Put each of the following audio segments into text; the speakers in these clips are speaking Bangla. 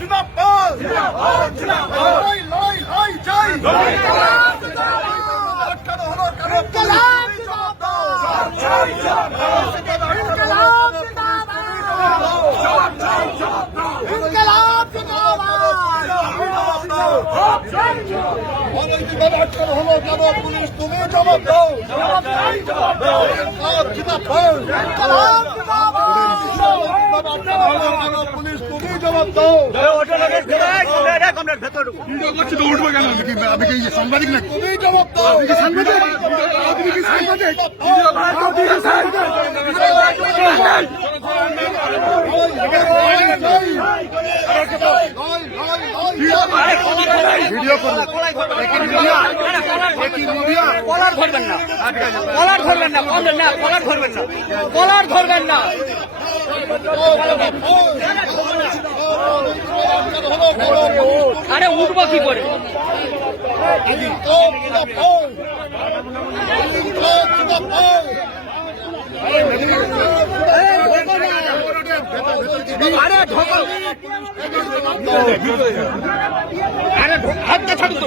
জিন্দাবাদ লড়াই লড়াই লড়াই চাই কেন হলো কেন অনৈতিকভাবে আটকানো হলো কেন পুলিশ তুমি জবাব দাও পুলিশ তুমি জবাব দাও আমি কি সাংবাদিক না তুমি জবাব দাও ভিডিও কলার ধরবেন না, কলার ধরবেন না, কলার না, কলার ধরবেন না, কলার ধরবেন না। আরে উঠবো কি করে? আরে ঢোকাও, আরে হাতটা ছাড়ো তো,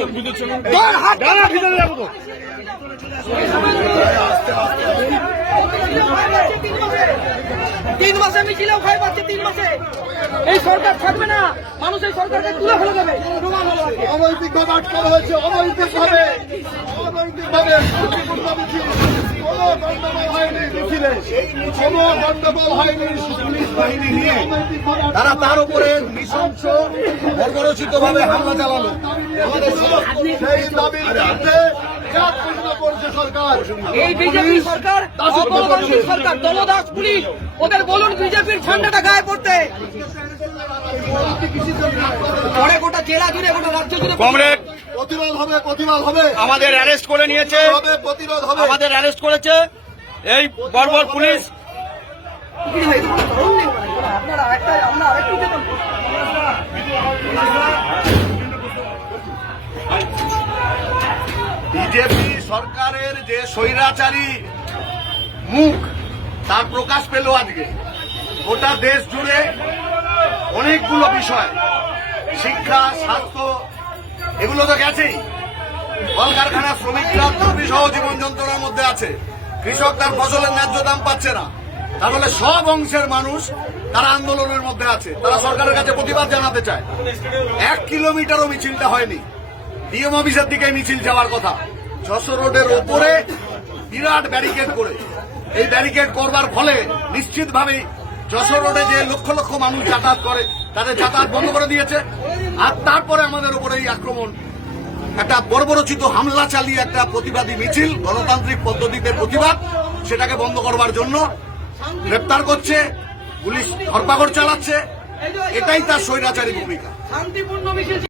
হাত ভিতরে যাবো তো। 3 মাসে মিছিলেও ভয় পাচ্ছে, 3 মাসে এই সরকার থাকবে না, মানুষ এই সরকারকে তুলে ফেলে দেবে। অনৈতিকভাবে আটকানো হয়েছে, অনৈতিকভাবে কোনো গন্ডগোল হয়নি মিছিলে, কোনো গন্ডগোল হয়নি পুলিশ বাহিনী নিয়ে তারা তার উপরে নৃশংস বর্বরচিত ভাবে হামলা চালালো। আমাদের সেই দাবির বিরুদ্ধে সরকার, এই বিজেপি সরকার, অপরাধী সরকার, দলদাস পুলিশ, ওদের বলুন বিজেপির ঝান্ডাটা গায়ে পড়তে। পরে গোটা জেলা জুড়ে, গোটা রাজ্য জুড়ে কমরেড প্রতিরোধ হবে, প্রতিবাদ হবে, আমাদের অ্যারেস্ট করে নিয়েছে, প্রতিরোধ হবে, আমাদের অ্যারেস্ট করেছে এই বর্বর পুলিশ। বিজেপি সরকারের যে স্বৈরাচারী মুখ তার প্রকাশ পেল আজকে গোটা দেশ জুড়ে। অনেকগুলো বিষয়, শিক্ষা, স্বাস্থ্য, এগুলো তো গেছেই। কলকারখানা শ্রমিকরা দুর্বিষহ জীবন যন্ত্রণার মধ্যে আছে, কৃষক তার ফসলের ন্যায্য দাম পাচ্ছে না। তাহলে সব অংশের মানুষ তারা আন্দোলনের মধ্যে আছে, তারা সরকারের কাছে প্রতিবাদ জানাতে চায়। 1 কিলোমিটারও মিছিলটা হয়নি, ডিএম অফিসের দিকে মিছিল যাওয়ার কথা। যশোর রোডের ওপরে বিরাট ব্যারিকেড করে, এই ব্যারিকেড করবার ফলে নিশ্চিতভাবেই যশোর রোডে যে লক্ষ লক্ষ মানুষ যাতায়াত করে তাদের যাতায়াত বন্ধ করে দিয়েছে। আর তারপরে আমাদের উপরে এই আক্রমণ, একটা বর্বরচিত হামলা চালিয়ে একটা প্রতিবাদী মিছিল, গণতান্ত্রিক পদ্ধতিতে প্রতিবাদ, সেটাকে বন্ধ করবার জন্য গ্রেপ্তার করছে, পুলিশ ধরপাকড় চালাচ্ছে। এটাই তার স্বৈরাচারী ভূমিকা। শান্তিপূর্ণ মিছিল